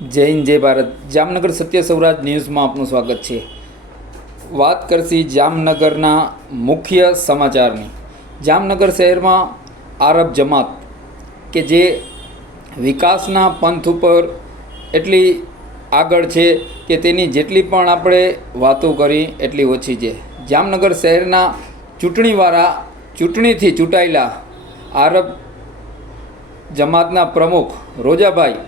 જય હિન્દ જય ભારત. જામનગર સત્ય સૌરાષ્ટ્ર ન્યૂઝમાં આપનું સ્વાગત છે. વાત કરશી જામનગરના મુખ્ય સમાચારની. જામનગર શહેરમાં આરબ જમાત કે જે વિકાસના પંથ ઉપર એટલી આગળ છે કે તેની જેટલી પણ આપણે વાતો કરી એટલી ઓછી છે. જામનગર શહેરના ચૂંટણીથી ચૂંટાયેલા આરબ જમાતના પ્રમુખ રોજાભાઈ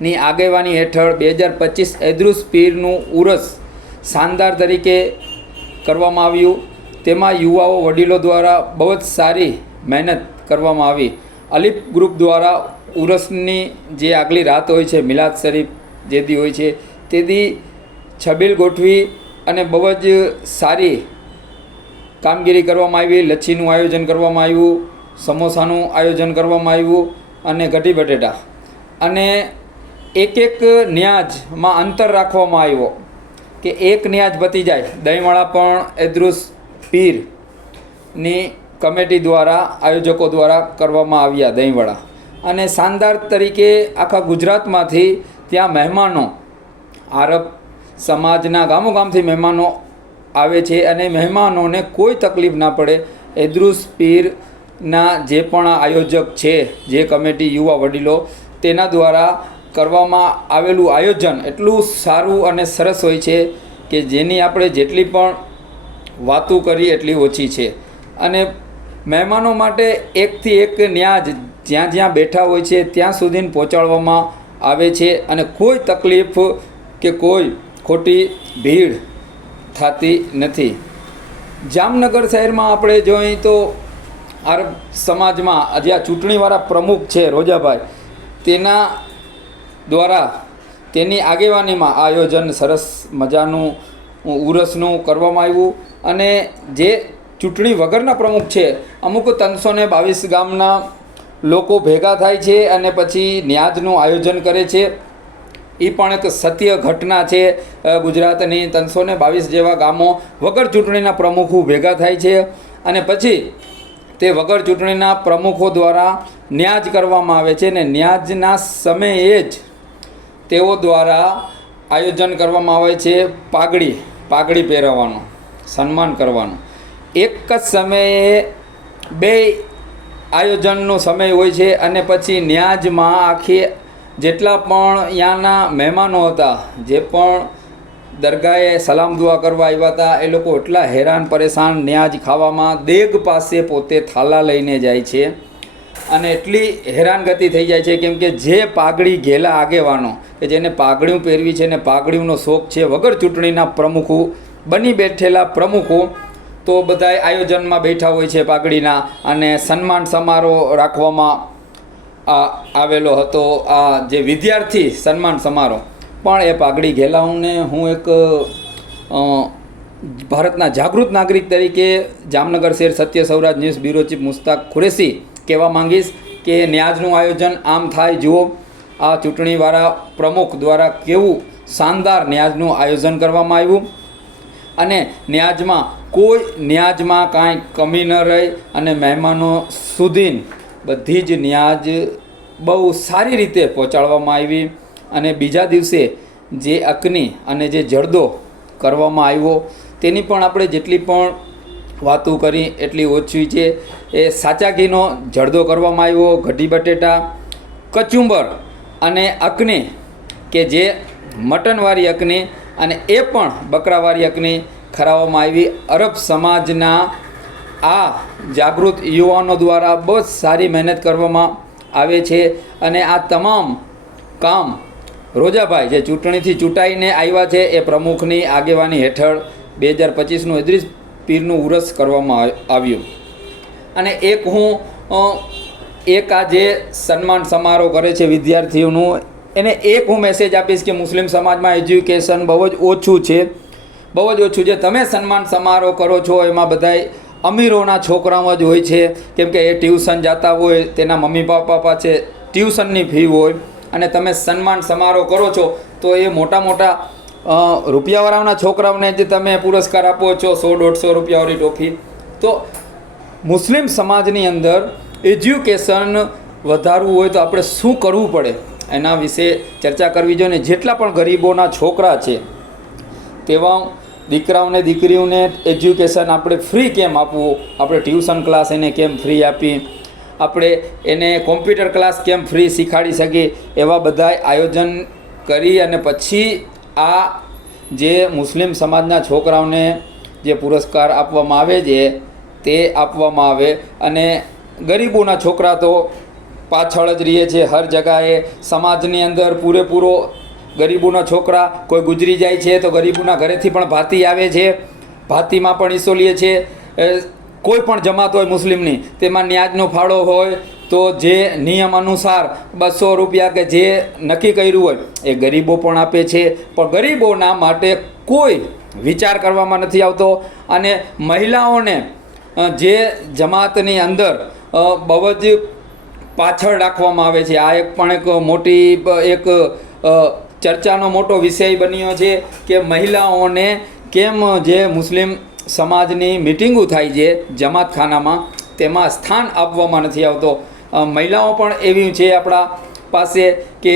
ની આગેવાની હેઠળ 2025 એદ્રુસ પીરનું ઉરસ શાનદાર તરીકે કરવામાં આવ્યું. તેમાં યુવાઓ વડીલો દ્વારા બહુ જ સારી મહેનત કરવામાં આવી. અલીફ ગ્રુપ દ્વારા ઉરસની જે આગલી રાત હોય છે, મિલાદ શરીફ જે દી હોય છે, તે દી છબીલ ગોઠવી અને બહુ જ સારી કામગીરી કરવામાં આવી. લચ્છીનું આયોજન કરવામાં આવ્યું, સમોસાનું આયોજન કરવામાં આવ્યું અને કઢી બટેટા અને એક ન્યાજમાં અંતર રાખવામાં આવ્યો કે એક ન્યાજ પતી જાય. દહીંવડા પણ એદ્રુસ પીરની કમિટી દ્વારા આયોજકો દ્વારા કરવામાં આવ્યા દહીંવડા. અને શાનદાર તરીકે આખા ગુજરાતમાંથી ત્યાં મહેમાનો, આરબ સમાજના ગામો ગામથી મહેમાનો આવે છે અને મહેમાનોને કોઈ તકલીફ ના પડે એદ્રુસ પીરના જે પણ આયોજક છે, જે કમિટી યુવા વડીલો તેના દ્વારા કરવામાં આવેલું આયોજન એટલું સારું અને સરસ હોય છે કે જેની આપણે જેટલી પણ વાતો કરી એટલી ઓછી છે. અને મહેમાનો માટે એકથી એક ન્યાજ જ્યાં જ્યાં બેઠા હોય છે ત્યાં સુધી પહોંચાડવામાં આવે છે અને કોઈ તકલીફ કે કોઈ ખોટી ભીડ થતી નથી. જામનગર શહેરમાં આપણે જોઈએ તો આરબ સમાજમાં જ્યાં ચૂંટણીવાળા પ્રમુખ છે રોજાભાઈ, તેના દ્વારા તેની આગેવાનીમાં આયોજન સરસ મજાનું ઉરસનું કરવામાં આવ્યું. અને જે ચૂંટણી વગરના પ્રમુખ છે, અમુક 322 ગામના લોકો ભેગા થાય છે અને પછી ન્યાજનું આયોજન કરે છે. એ પણ એક સત્ય ઘટના છે. ગુજરાતની 322 જેવા ગામો વગર ચૂંટણીના પ્રમુખો ભેગા થાય છે અને પછી તે વગર ચૂંટણીના પ્રમુખો દ્વારા ન્યાજ કરવામાં આવે છે. ને ન્યાજના સમયે જ તેઓ દ્વારા આયોજન કરવામાં આવે છે પાઘડી પહેરાવવાનું, સન્માન કરવાનું. એક જ સમયે બે આયોજનનો સમય હોય છે અને પછી ન્યાજમાં આખી જેટલા પણ અહીંયાના મહેમાનો હતા, જે પણ દરગાહે સલામ દુઆ કરવા આવ્યા હતા, એ લોકો એટલા હેરાન પરેશાન ન્યાજ ખાવામાં દેગ પાસે પોતે થાલા લઈને જાય છે અને એટલી હેરાનગતિ થઈ જાય છે કેમ કે જે પાઘડી ઘેલા આગેવાનો કે જેને પાઘડીઓ પહેરવી છે ને પાઘડીઓનો શોખ છે, વગર ચૂંટણીના પ્રમુખો બની બેઠેલા પ્રમુખો તો બધાય આયોજનમાં બેઠા હોય છે પાઘડીના અને સન્માન સમારોહ રાખવામાં આવેલો હતો. આ જે વિદ્યાર્થી સન્માન સમારોહ પણ એ પાઘડી ઘેલાઓને હું એક ભારતના જાગૃત નાગરિક તરીકે જામનગર શહેર Satya Saurashtra news bureau chief Mushtaq Qureshi કહેવા માંગીશ કે ન્યાજનું આયોજન આમ થાય. જુઓ આ ચૂંટણીવાળા પ્રમુખ દ્વારા કેવું શાનદાર ન્યાજનું આયોજન કરવામાં આવ્યું અને ન્યાજમાં કાંઈ કમી ન રહી અને મહેમાનો સુધી બધી જ ન્યાજ બહુ સારી રીતે પહોંચાડવામાં આવી. અને બીજા દિવસે જે અગ્નિ અને જે જરદો કરવામાં આવ્યો તેની પણ આપણે જેટલી પણ વાતો કરી એટલી ઓછી છે. એ સાચા ઘીનો જરદો કરવામાં આવ્યો, કઢી બટેટા, કચુંબર અને અગ્નિ કે જે મટનવાળી અગ્નિ અને એ પણ બકરાવાળી અગ્નિ ખરાવવામાં આવી. અરબ સમાજના આ જાગૃત યુવાનો દ્વારા બહુ જ સારી મહેનત કરવામાં આવે છે અને આ તમામ કામ રોજાભાઈ જે ચૂંટણીથી ચૂંટાઈને આવ્યા છે એ પ્રમુખની આગેવાની હેઠળ 2025નું એદ્રુસ પીરનું ઉરસ કરવામાં આવ્યું. અને એક આ જે સન્માન સમારોહ કરે છે વિદ્યાર્થીઓનું, એને હું મેસેજ આપીશ કે મુસ્લિમ સમાજમાં એજ્યુકેશન બહુ જ ઓછું છે. તમે સન્માન સમારોહ કરો છો એમાં બધાય અમીરોના છોકરાઓ જ હોય છે કેમ કે એ ટ્યુશન જતા હોય, તેના મમ્મી પપ્પા પાસે ટ્યુશનની ફી હોય અને તમે સન્માન સમારોહ કરો છો તો એ મોટા રૂપિયાવાળાના છોકરાઓને જ તમે પુરસ્કાર આપો છો, 100-150 રૂપિયાવાળી ટોફી. તો મુસ્લિમ સમાજની અંદર એજ્યુકેશન વધારવું હોય તો આપણે શું કરવું પડે એના વિશે ચર્ચા કરવી જોઈએ. અને જેટલા પણ ગરીબોના છોકરા છે તેવા દીકરાઓને દીકરીઓને એજ્યુકેશન આપણે ફ્રી કેમ આપવું, આપણે ટ્યુશન ક્લાસ એને કેમ ફ્રી આપી, આપણે એને કોમ્પ્યુટર ક્લાસ કેમ ફ્રી શીખવાડી શકીએ, એવા બધા આયોજન કરી અને પછી આ જે મુસ્લિમ સમાજના છોકરાઓને જે પુરસ્કાર આપવામાં આવે છે તે આપવામાં આવે. અને ગરીબોના છોકરા તો પાછળ જ રહીએ છે હર જગાએ. સમાજની અંદર પૂરેપૂરો ગરીબોના છોકરા કોઈ ગુજરી જાય છે તો ગરીબોના ઘરેથી પણ ભાતી આવે છે, ભાતીમાં પણ હિસ્સો લે છે. કોઈ પણ જમાત હોય મુસ્લિમની તેમાં ન્યાજનો ફાળો હોય તો જે નિયમ અનુસાર 200 રૂપિયા કે જે નક્કી કર્યું હોય એ ગરીબો પણ આપે છે. પણ ગરીબોના માટે કોઈ વિચાર કરવામાં નથી આવતો. અને મહિલાઓને જે જમાતની અંદર બહુ જ પાછળ રાખવામાં આવે છે. આ એક પણ એક મોટી એક ચર્ચાનો મોટો વિષય બન્યો છે કે મહિલાઓને કેમ જે મુસ્લિમ સમાજની મિટિંગો થાય છે જમાતખાનામાં તેમાં સ્થાન આપવામાં નથી આવતો. મહિલાઓ પણ એવી છે આપણા પાસે કે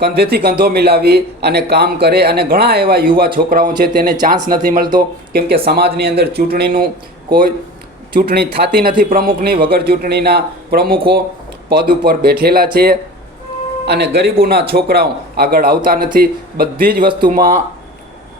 કંધેથી કંધો મિલાવી અને કામ કરે. અને ઘણા એવા યુવા છોકરાઓ છે તેને ચાન્સ નથી મળતો, કેમ કે સમાજની અંદર ચૂંટણી થતી નથી પ્રમુખની. વગર ચૂંટણીના પ્રમુખો પદ ઉપર બેઠેલા છે અને ગરીબોના છોકરાઓ આગળ આવતા નથી. બધી જ વસ્તુમાં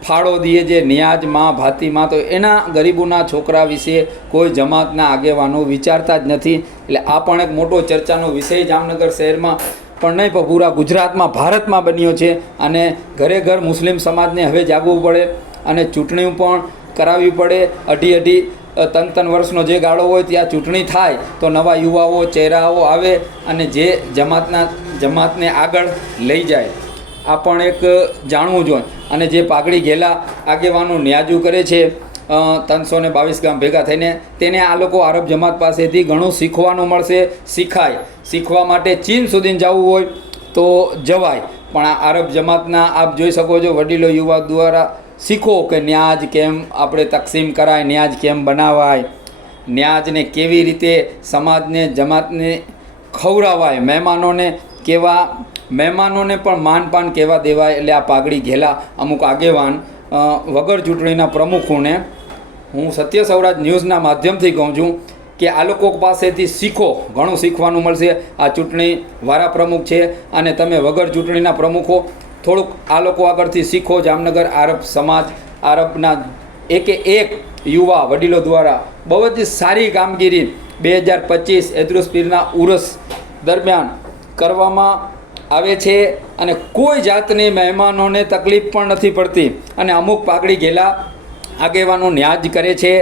ફાળો દે છે, ન્યાજમાં ભાતીમાં. તો એના ગરીબોના છોકરા વિશે કોઈ જમાતના આગેવાનો વિચારતા જ નથી. એટલે આ પણ એક મોટો ચર્ચાનો વિષય જામનગર શહેરમાં પણ નહીં પણ પૂરા ગુજરાતમાં ભારતમાં બન્યો છે. અને ઘરે ઘર મુસ્લિમ સમાજને હવે જાગવું પડે અને ચૂંટણીઓ પણ કરાવવી પડે. અઢી 3 વર્ષનો જે ગાળો હોય ત્યાં ચૂંટણી થાય તો નવા યુવાઓ ચહેરાઓ આવે અને જે જમાતને આગળ લઈ જાય. આ પણ એક જાણવું જોઈએ. અને જે પાઘડી ઘેલા આગેવાનો ન્યાજુ કરે છે 322 ગામ ભેગા થઈને, તેને આ લોકો આરબ જમાત પાસેથી ઘણું શીખવાનું મળશે. શીખવા માટે ચીન સુધી જવું હોય તો જવાય. પણ આ આરબ જમાતના આપ જોઈ શકો છો વડીલો યુવા દ્વારા શીખો કે ન્યાજ કેમ આપણે તકસીમ કરાય, ન્યાજ કેમ બનાવાય, ન્યાજને કેવી રીતે સમાજને જમાતને ખવડાવાય, મહેમાનોને પણ માનપાન કેવા દેવાય. એટલે આ પાઘડી ઘેલા અમુક આગેવાન વગર ચૂંટણીના પ્રમુખોને હું સત્ય સૌરાજ ન્યૂઝના માધ્યમથી કહું છું કે આ લોકો પાસેથી શીખો, ઘણું શીખવાનું મળશે. આ ચૂંટણી વારા પ્રમુખ છે અને તમે વગર ચૂંટણીના પ્રમુખો, થોડુંક આ લોકો આગળથી શીખો. જામનગર આરબ સમાજ, આરબના એકે એક યુવા વડીલો દ્વારા બહુ જ સારી કામગીરી 2025 એદ્રુસ પીરના ઉરસ દરમિયાન કરવામાં આવે છે. અને કોઈ જાતની મહેમાનોને તકલીફ પણ નથી પડતી. અને અમુક પાઘડી ઘેલા આગેવાનો ન્યાજ કરે છે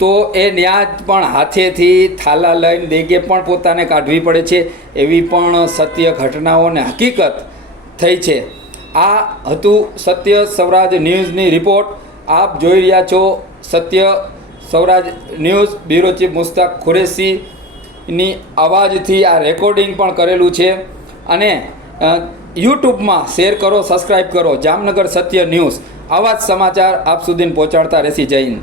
તો એ ન્યાજ પણ હાથેથી થાલા લઈને દેગે પણ પોતાને કાઢવી પડે છે. એવી પણ સત્ય ઘટનાઓ અને હકીકત થઈ છે. આ હતું સત્ય સૌરાજ ન્યૂઝની રિપોર્ટ. આપ જોઈ રહ્યા છો Satya Saurashtra news. Bureau chief Mushtaq કુરેશીની અવાજથી આ રેકોર્ડિંગ પણ કરેલું છે. અને યુટ્યુબમાં શેર કરો, સબસ્ક્રાઈબ કરો. જામનગર સત્ય ન્યૂઝ આવા જ સમાચાર આપ સુધી પહોંચાડતા રહેશે. જય હિન્દ.